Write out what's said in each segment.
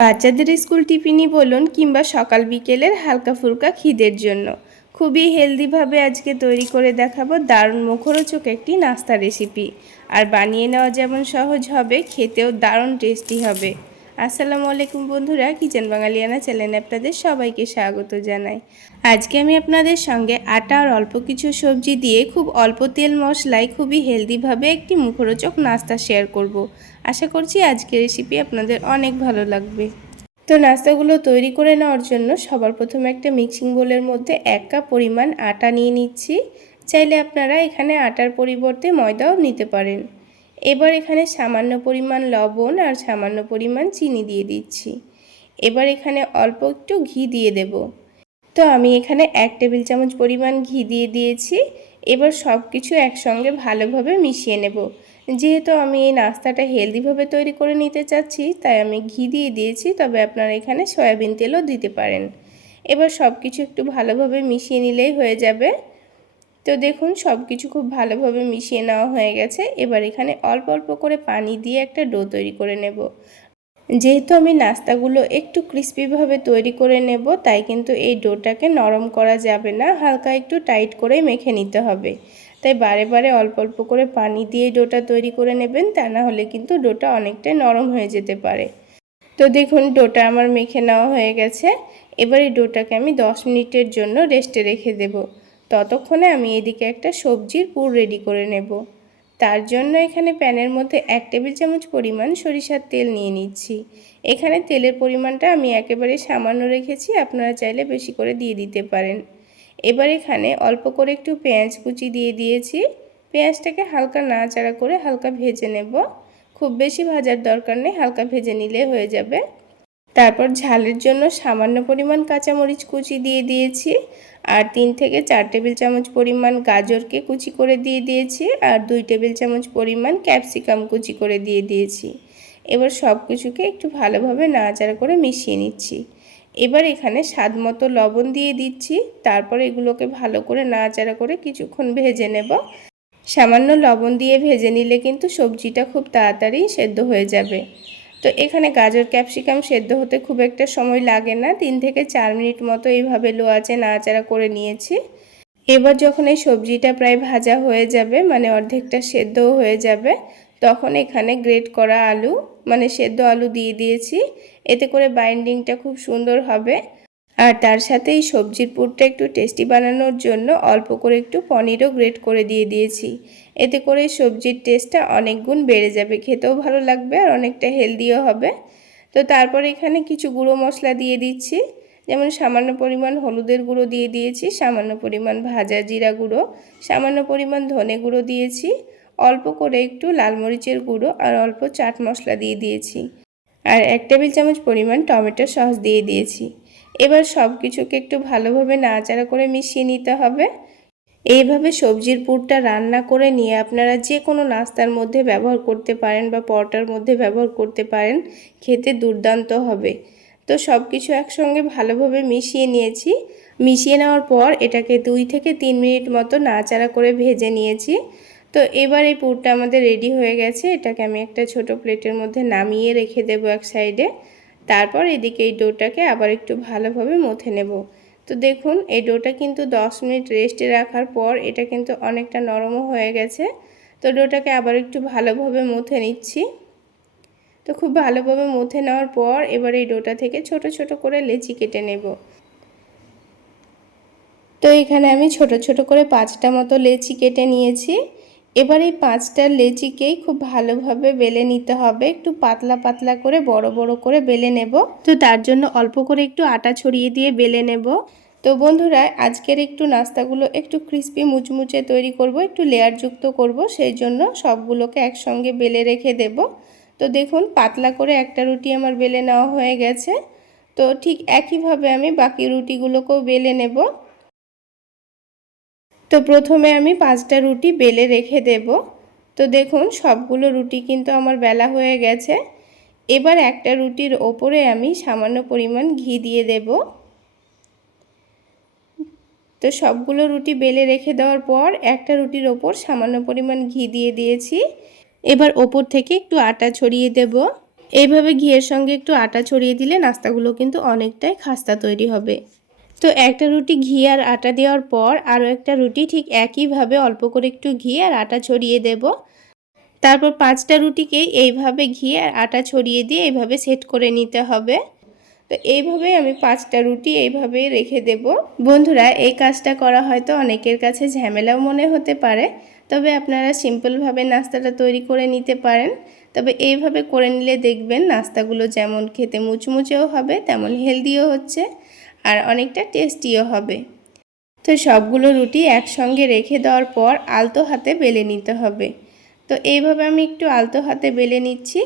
বাচ্চাদের স্কুল টিফিনই বলুন কিংবা সকাল বিকেলের হালকা ফুলকা খিদের জন্য। খুবই হেলদিভাবে আজকে তৈরি করে দেখাবো দারুণ মুখরোচক একটি নাস্তা রেসিপি আর বানিয়ে নেওয়া যেমন সহজ হবে, খেতেও দারুণ টেস্টি হবে। আসসালামু আলাইকুম বন্ধুরা, কিচেন বাঙালিয়ানা চ্যানেলে আপনাদের সবাইকে স্বাগত জানাই। আজকে আমি আপনাদের সঙ্গে আটা আর অল্প কিছু সবজি দিয়ে খুব অল্প তেল মশলায় খুবই হেলদিভাবে একটি মুখরোচক নাস্তা শেয়ার করব। আশা করছি আজকের রেসিপি আপনাদের অনেক ভালো লাগবে। তো নাস্তাগুলো তৈরি করে নেওয়ার জন্য সবার প্রথমে একটা মিক্সিং বোলের মধ্যে এক কাপ পরিমাণ আটা নিয়ে নিচ্ছি। চাইলে আপনারা এখানে আটার পরিবর্তে ময়দাও নিতে পারেন। এবার এখানে সামান্য পরিমাণ লবণ আর সামান্য পরিমাণ চিনি দিয়ে দিচ্ছি। এবার এখানে অল্প একটু ঘি দিয়ে দেব। তো আমি এখানে এক টেবিল চামচ পরিমাণ ঘি দিয়ে দিয়েছি। এবার সব কিছু একসঙ্গে ভালোভাবে মিশিয়ে নেব। যেহেতু আমি এই নাস্তাটা হেলদিভাবে তৈরি করে নিতে চাচ্ছি, তাই আমি ঘি দিয়ে দিয়েছি, তবে আপনারা এখানে সয়াবিন তেলও দিতে পারেন। এবার সব কিছু একটু ভালোভাবে মিশিয়ে নিলেই হয়ে যাবে। তো দেখুন সব কিছু খুব ভালোভাবে মিশিয়ে নেওয়া হয়ে গেছে। এবার এখানে অল্প অল্প করে পানি দিয়ে একটা ডো তৈরি করে নেব। যেহেতু আমি নাস্তাগুলো একটু ক্রিস্পিভাবে তৈরি করে নেব, তাই কিন্তু এই ডোটাকে নরম করা যাবে না, হালকা একটু টাইট করে মেখে নিতে হবে। তাই বারে বারে অল্প অল্প করে পানি দিয়ে ডোটা তৈরি করে নেবেন, তা না হলে কিন্তু ডোটা অনেকটাই নরম হয়ে যেতে পারে। তো দেখুন, ডোটা আমার মেখে নেওয়া হয়ে গেছে। এবার এই ডোটাকে আমি দশ মিনিটের জন্য রেস্টে রেখে দেব। ততক্ষণে আমি এদিকে একটা সবজির পুর রেডি করে নেব। তার জন্য এখানে প্যানের মধ্যে এক টেবিল চামচ পরিমাণ সরিষার তেল নিয়ে নিচ্ছি। এখানে তেলের পরিমাণটা আমি একেবারে সামান্য রেখেছি, আপনারা চাইলে বেশি করে দিয়ে দিতে পারেন। এবার এখানে অল্প করে একটু পেঁয়াজ কুচি দিয়ে দিয়েছি। পেঁয়াজটাকে হালকা নাড়াচাড়া করে হালকা ভেজে নেব। খুব বেশি ভাজার দরকার নেই, হালকা ভেজে নিলে হয়ে যাবে। তারপর ঝালের জন্য সামান্য পরিমাণ কাঁচামরিচ কুচি দিয়ে দিয়েছি আর তিন থেকে চার টেবিল চামচ পরিমাণ গাজরকে কুচি করে দিয়ে দিয়েছি আর দুই টেবিল চামচ পরিমাণ ক্যাপসিকাম কুচি করে দিয়ে দিয়েছি। এবার সব কিছুকে একটু ভালোভাবে নাড়াচাড়া করে মিশিয়ে নিচ্ছি। এবার এখানে স্বাদ মতো লবণ দিয়ে দিচ্ছি, তারপর এগুলোকে ভালো করে নাড়াচাড়া করে কিছুক্ষণ ভেজে নেব। সামান্য লবণ দিয়ে ভেজে নিলে কিন্তু সবজিটা খুব তাড়াতাড়ি সেদ্ধ হয়ে যাবে। তো এখানে গাজর, ক্যাপসিকাম সেদ্ধ হতে খুব একটা সময় লাগে না। তিন থেকে চার মিনিট মতো এইভাবে লো নাড়াচাড়া করে নিয়েছি। এবার যখন এই সবজিটা প্রায় ভাজা হয়ে যাবে মানে অর্ধেকটা সেদ্ধও হয়ে যাবে, তখন এখানে গ্রেট করা আলু মানে সেদ্ধ আলু দিয়ে দিয়েছি। এতে করে বাইন্ডিংটা খুব সুন্দর হবে। আর তার সাথে এই সবজির পুরটা একটু টেস্টি বানানোর জন্য অল্প করে একটু পনিরও গ্রেট করে দিয়ে দিয়েছি। এতে করে সবজির টেস্টটা অনেক গুণ বেড়ে যাবে। খেতেও ভালো লাগবে আর অনেকটা হেলদিও হবে। তো তারপর এখানে কিছু গুঁড়ো মশলা দিয়ে দিচ্ছি। যেমন সামান্য পরিমাণ হলুদের গুঁড়ো দিয়ে দিয়েছি, সামান্য পরিমাণ ভাজা জিরা গুঁড়ো, সামান্য পরিমাণ ধনে গুঁড়ো দিয়েছি, অল্প করে একটু লাল মরিচের গুঁড়ো আর অল্প চাট মশলা দিয়ে দিয়েছি। আর এক টেবিল চামচ পরিমাণ টমেটো সস দিয়ে দিয়েছি। এবার সব কিছুকে একটু ভালোভাবে নাড়াচাড়া করে মিশিয়ে নিতে হবে। এইভাবে সবজির পুরটা রান্না করে নিয়ে আপনারা যে কোনো নাস্তার মধ্যে ব্যবহার করতে পারেন বা পরোটার মধ্যে ব্যবহার করতে পারেন, খেতে দুর্দান্ত হবে। তো সব কিছু একসঙ্গে ভালোভাবে মিশিয়ে নিয়েছি। মিশিয়ে নেওয়ার পর এটাকে দুই থেকে তিন মিনিট মতো নাড়াচাড়া করে ভেজে নিয়েছি। তো এবার এই পুরটা আমাদের রেডি হয়ে গেছে। এটাকে আমি একটা ছোট প্লেটের মধ্যে নামিয়ে রেখে দেবো এক সাইডে। তারপর এদিকে এই ডোটাকে আবার একটু ভালোভাবে মথে নেব। তো দেখুন, এই ডোটা কিন্তু 10 মিনিট রেস্টে রাখার পর এটা কিন্তু অনেকটা নরমও হয়ে গেছে। তো ডোটাকে আবার একটু ভালোভাবে মথে নিচ্ছি। তো খুব ভালোভাবে মথে নেওয়ার পর এবার এই ডোটা থেকে ছোট ছোট করে লেচি কেটে নেব। তো এখানে আমি ছোট ছোট করে পাঁচটা মতো লেচি কেটে নিয়েছি। এবার এই পাঁচটা লেচিকেই খুব ভালোভাবে বেলে নিতে হবে। একটু পাতলা পাতলা করে, বড় বড় করে বেলে নেব। তো তার জন্য অল্প করে একটু আটা ছড়িয়ে দিয়ে বেলে নেব। তো বন্ধুরা, আজকের একটু নাস্তাগুলো একটু ক্রিস্পি মুচমুচে তৈরি করব, একটু লেয়ার যুক্ত করব, সেই জন্য সবগুলোকে একসঙ্গে বেলে রেখে দেব। তো দেখুন, পাতলা করে একটা রুটি আমার বেলে নেওয়া হয়ে গেছে। তো ঠিক একইভাবে আমি বাকি রুটিগুলোকেও বেলে নেব। তো প্রথমে আমি পাঁচটা রুটি বেলে রেখে দেব। তো দেখুন, সবগুলো রুটি কিন্তু আমার বেলা হয়ে গেছে। এবার একটা রুটির ওপরে আমি সামান্য পরিমাণ ঘি দিয়ে দেব। তো সবগুলো রুটি বেলে রেখে দেওয়ার পর একটা রুটির ওপর সামান্য পরিমাণ ঘি দিয়ে দিয়েছি। এবার ওপর থেকে একটু আটা ছড়িয়ে দেব। এইভাবে ঘিয়ের সঙ্গে একটু আটা ছড়িয়ে দিলে নাস্তাগুলো কিন্তু অনেকটাই খাস্তা তৈরি হবে। তো একটা রুটি ঘি আর আটা দেওয়ার পর আরও একটা রুটি ঠিক একইভাবে অল্প করে একটু ঘি আর আটা ছড়িয়ে দেব। তারপর পাঁচটা রুটিকে এইভাবে ঘি আর আটা ছড়িয়ে দিয়ে এইভাবে সেট করে নিতে হবে। তো এইভাবে আমি পাঁচটা রুটি এইভাবে রেখে দেব। বন্ধুরা, এই কাজটা করা হয়তো অনেকের কাছে ঝামেলাও মনে হতে পারে, তবে আপনারা সিম্পলভাবে নাস্তাটা তৈরি করে নিতে পারেন। তবে এইভাবে করে নিলে দেখবেন নাস্তাগুলো যেমন খেতে মুচমুচেও হবে, তেমন হেলদিও হচ্ছে। আর অনেকটা টেস্টিও হবে। তো সবগুলো রুটি একসঙ্গে রেখে দেওয়ার পর আলতো হাতে বেলে নিতে হবে। তো এইভাবে আমি একটু আলতো হাতে বেলে নিচ্ছি।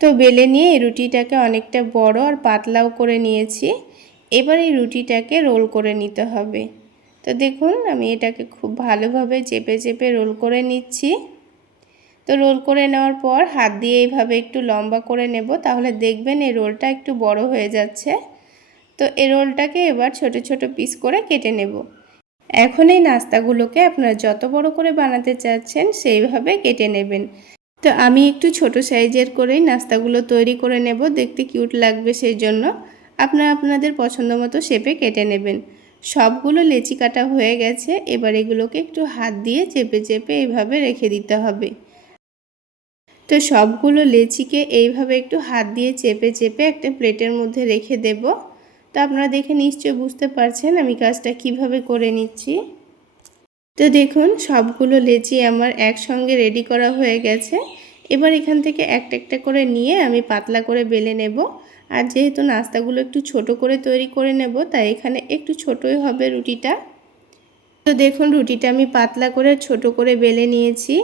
তো বেলে নিয়ে এই রুটিটাকে অনেকটা বড় আর পাতলাও করে নিয়েছি। এবার এই রুটিটাকে রোল করে নিতে হবে। তো দেখুন, আমি এটাকে খুব ভালোভাবে চেপে চেপে রোল করে নিচ্ছি। তো রোল করে নেওয়ার পর হাত দিয়ে এইভাবে একটু লম্বা করে নেব, তাহলে দেখবেন এই রোলটা একটু বড় হয়ে যাচ্ছে। তো এই রোলটাকে এবার ছোট ছোট পিস করে কেটে নেব। এখন এই নাস্তাগুলোকে আপনারা যত বড় করে বানাতে চাচ্ছেন সেইভাবে কেটে নেবেন। তো আমি একটু ছোট সাইজের করেই নাস্তাগুলো তৈরি করে নেব, দেখতে কিউট লাগবে সেই জন্য আপনারা আপনাদের পছন্দ মতো শেপে কেটে নেবেন। সবগুলো লেচি কাটা হয়ে গেছে, এবার এগুলোকে একটু হাত দিয়ে চেপে চেপে এইভাবে রেখে দিতে হবে। তো সবগুলো লেচিকে এইভাবে একটু হাত দিয়ে চেপে চেপে একটা প্লেটের মধ্যে রেখে দেব। তো আপনারা দেখে নিশ্চয় বুঝতে পারছেন আমি কাজটা কীভাবে করে নিচ্ছি। তো দেখুন, সবগুলো লেচি আমার একসঙ্গে রেডি করা হয়ে গেছে। এবার এখান থেকে একটা একটা করে নিয়ে আমি পাতলা করে বেলে নেব। আর যেহেতু নাস্তাগুলো একটু ছোট করে তৈরি করে নেব, তাই এখানে একটু ছোটই হবে রুটিটা। তো দেখুন, রুটিটা আমি পাতলা করে ছোট করে বেলে নিয়েছি।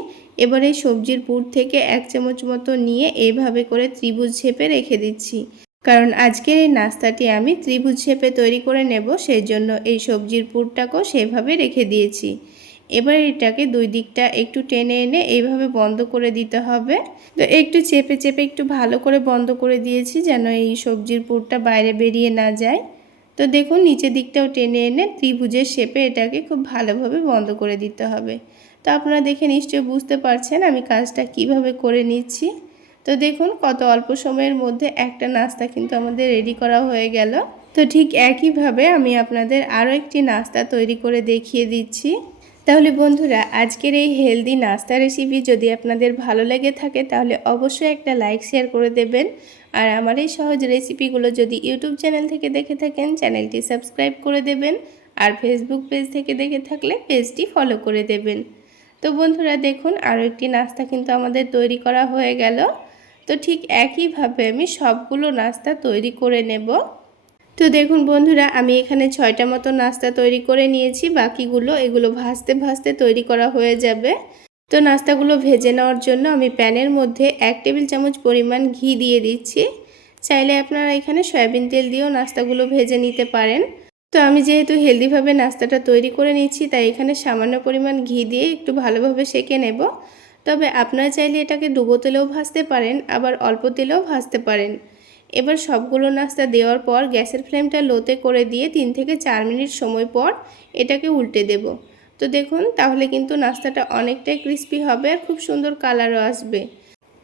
এবার এই সবজির পুর থেকে এক চামচ মতো নিয়ে এইভাবে করে ত্রিভুজ ঝেপে রেখে দিচ্ছি। কারণ আজকের এই নাস্তাটি আমি ত্রিভুজ শেপে তৈরি করে নেব সেই জন্য এই সবজির পুরটাকেও সেভাবে রেখে দিয়েছি। এবার এটাকে দুই দিকটা একটু টেনে এনে এইভাবে বন্ধ করে দিতে হবে। তো একটু চেপে চেপে একটু ভালো করে বন্ধ করে দিয়েছি যেন এই সবজির পুরটা বাইরে বেরিয়ে না যায়। তো দেখুন, নিচের দিকটাও টেনে এনে ত্রিভুজের শেপে এটাকে খুব ভালোভাবে বন্ধ করে দিতে হবে। তো আপনারা দেখে নিশ্চয়ই বুঝতে পারছেন আমি কাজটা কীভাবে করে নিচ্ছি। তো দেখুন কত অল্প সময়ের মধ্যে একটা নাস্তা কিন্তু আমাদের রেডি করা হয়ে গেল। তো ঠিক একইভাবে আমি আপনাদের আরও একটি নাস্তা তৈরি করে দেখিয়ে দিচ্ছি। তাহলে বন্ধুরা, আজকের এই হেলদি নাস্তা রেসিপি যদি আপনাদের ভালো লেগে থাকে, তাহলে অবশ্যই একটা লাইক শেয়ার করে দেবেন। আর আমার এই সহজ রেসিপিগুলো যদি ইউটিউব চ্যানেল থেকে দেখে থাকেন চ্যানেলটি সাবস্ক্রাইব করে দেবেন। আর ফেসবুক পেজ থেকে দেখে থাকলে পেজটি ফলো করে দেবেন। তো বন্ধুরা, দেখুন আরও একটি নাস্তা কিন্তু আমাদের তৈরি করা হয়ে গেল। তো ঠিক একইভাবে আমি সবগুলো নাস্তা তৈরি করে নেব। তো দেখুন বন্ধুরা, আমি এখানে ছয়টা মতো নাস্তা তৈরি করে নিয়েছি। বাকিগুলো এগুলো ভাজতে ভাজতে তৈরি করা হয়ে যাবে। তো নাস্তাগুলো ভেজে নেওয়ার জন্য আমি প্যানের মধ্যে এক টেবিল চামচ পরিমাণ ঘি দিয়ে দিচ্ছি। চাইলে আপনারা এখানে সয়াবিন তেল দিয়েও নাস্তাগুলো ভেজে নিতে পারেন। তো আমি যেহেতু হেলদিভাবে নাস্তাটা তৈরি করে নিচ্ছি, তাই এখানে সামান্য পরিমাণ ঘি দিয়ে একটু ভালোভাবে সেঁকে নেব। তবে আপনারা চাইলে এটাকে ডুবো তেলেও ভাজতে পারেন, আবার অল্প তেলেও ভাজতে পারেন। এবার সবগুলো নাস্তা দেওয়ার পর গ্যাসের ফ্লেমটা লোতে করে দিয়ে তিন থেকে চার মিনিট সময় পর এটাকে উল্টে দেব। তো দেখুন, তাহলে কিন্তু নাস্তাটা অনেকটাই ক্রিস্পি হবে আর খুব সুন্দর কালারও আসবে।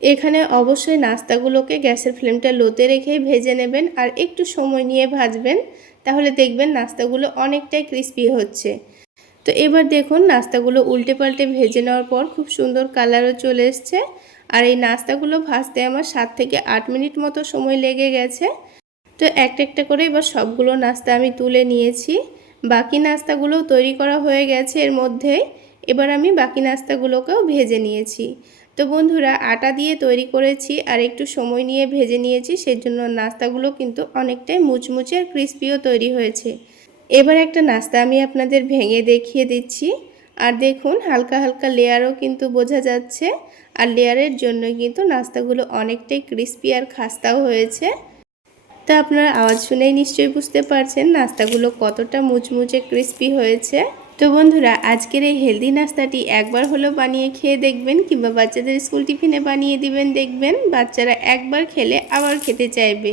এখানে অবশ্যই নাস্তাগুলোকে গ্যাসের ফ্লেমটা লোতে রেখেই ভেজে নেবেন আর একটু সময় নিয়ে ভাজবেন, তাহলে দেখবেন নাস্তাগুলো অনেকটাই ক্রিস্পি হচ্ছে। তো এবার দেখুন নাস্তাগুলো উল্টে পাল্টে ভেজে নেওয়ার পর খুব সুন্দর কালারও চলে এসছে। আর এই নাস্তাগুলো ভাজতে আমার সাত থেকে আট মিনিট মতো সময় লেগে গেছে। তো একটা একটা করে এবার সবগুলো নাস্তা আমি তুলে নিয়েছি। বাকি নাস্তাগুলো তৈরি করা হয়ে গেছে এর মধ্যেই এবার আমি বাকি নাস্তাগুলোকেও ভেজে নিয়েছি। তো বন্ধুরা, আটা দিয়ে তৈরি করেছি আর একটু সময় নিয়ে ভেজে নিয়েছি, সেজন্য নাস্তাগুলো কিন্তু অনেকটাই মুচমুচে আর ক্রিস্পিও তৈরি হয়েছে। এবার একটা নাস্তা আমি আপনাদের ভেঙে দেখিয়ে দিচ্ছি। আর দেখুন, হালকা হালকা লেয়ারও কিন্তু বোঝা যাচ্ছে। আর লেয়ারের জন্য কিন্তু নাস্তাগুলো অনেকটাই ক্রিস্পি আর খাস্তাও হয়েছে। তো আপনারা আওয়াজ শুনেই নিশ্চয়ই বুঝতে পারছেন নাস্তাগুলো কতটা মুচমুচে ক্রিস্পি হয়েছে। তো বন্ধুরা, আজকের এই হেলদি নাস্তাটি একবার হলেও বানিয়ে খেয়ে দেখবেন কিংবা বাচ্চাদের স্কুল টিফিনে বানিয়ে দিবেন দেখবেন। বাচ্চারা একবার খেলে আবার খেতে চাইবে।